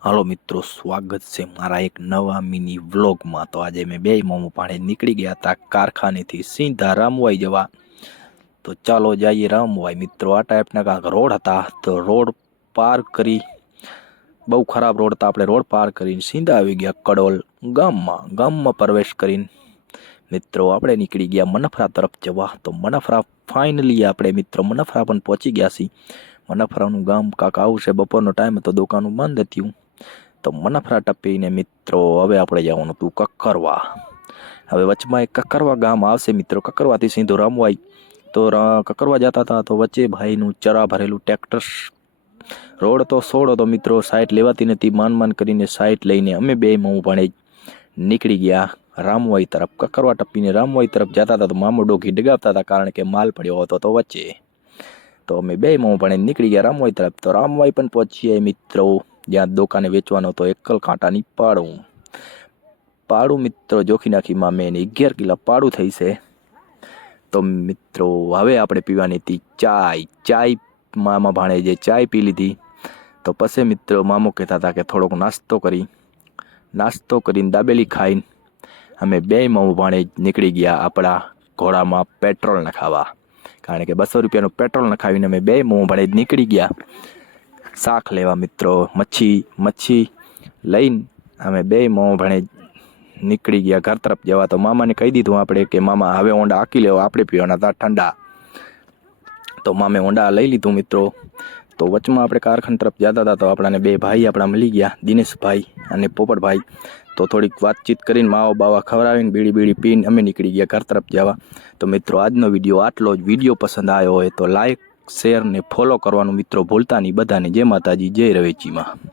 હાલો મિત્રો, સ્વાગત છે મારા એક નવા મિની વ્લોગમાં। તો આજે મેં બે મામા ભાણે નીકળી ગયા હતા કારખાનેથી સીધા રામવાઈ જવા। તો ચાલો જઈએ રામવાઈ મિત્રો। આ ટાઈપના કાંક રોડ હતા, તો રોડ પાર કરી, બહુ ખરાબ રોડ હતા, આપણે રોડ પાર કરીને સીધા આવી ગયા કડોલ ગામમાં પ્રવેશ કરીને મિત્રો આપણે નીકળી ગયા મનફરા તરફ જવા। તો મનફરા ફાઇનલી આપણે મિત્રો મનફરા પણ પહોંચી ગયા છીએ। મનફરાનું ગામ કાંક આવું છે। બપોરનો ટાઈમ હતો, દુકાનું બંધ હતી। તો મનફરા ટપીને મિત્રો હવે આપણે જવાનું હતું કકરવા। હવે વચમાં એક કકરવા ગામ આવશે મિત્રો, કકરવાથી સીધું રામવાઈ। તો કકરવા જતા હતા તો વચ્ચે ભાઈનું ચરા ભરેલું ટ્રેક્ટર, રોડ તો છોડો તો મિત્રો સાઈડ લેવાતી નથી, માન કરીને સાઈડ લઈને અમે બે મામા ભાણે નીકળી ગયા રામવાઈ તરફ। કકરવા ટપીને રામવાઈ તરફ જતા હતા તો મામો ડોકી ડગાવતા હતા, કારણ કે માલ પડ્યો હતો તો વચ્ચે। તો અમે બે મામા ભાણે નીકળી ગયા રામવાઈ તરફ। તો રામવાઈ પણ પહોંચીએ મિત્રો, જ્યાં દુકાને વેચવાનો તો એકલ કાંટાની પાડું મિત્રો જોખી નાખી મામે એને 11 કિલો પાડું થઈ છે। તો મિત્રો હવે આપણે પીવાની હતી ચાય મામા ભાણે જે ચાય પી લીધી। તો પછી મિત્રો મામો કહેતા હતા કે થોડોક નાસ્તો કરીને દાબેલી ખાઈને અમે બે મામા ભાણે નીકળી ગયા આપણા ઘોડામાં પેટ્રોલ નખાવા, કારણ કે 200 રૂપિયાનું પેટ્રોલ નખાવીને અમે બે મામા ભાણે નીકળી ગયા શાક લેવા મિત્રો। મચ્છી લઈને અમે બે મામા ભાણે નીકળી ગયા ઘર તરફ જવા। તો મામાને કહી દીધું આપણે કે મામા હવે ઊંડા હાંકી લેવા, આપણે પીવાના હતા ઠંડા। તો મામે ઊંડા લઈ લીધું મિત્રો। તો વચમાં આપણે કારખાના તરફ જતા હતા તો આપણાને બે ભાઈ આપણા મળી ગયા, દિનેશભાઈ અને પોપટભાઈ। તો થોડીક વાતચીત કરીને માવા બાવા ખવડાવીને બીડી પીને અમે નીકળી ગયા ઘર તરફ જવા। તો મિત્રો આજનો વિડીયો આટલો જ। વિડીયો પસંદ આવ્યો હોય તો લાઈક, શેર ને ફોલો કરવાનું મિત્રો ભૂલતા નહીં બધાને। જય માતાજી, જય રવેચીમાં।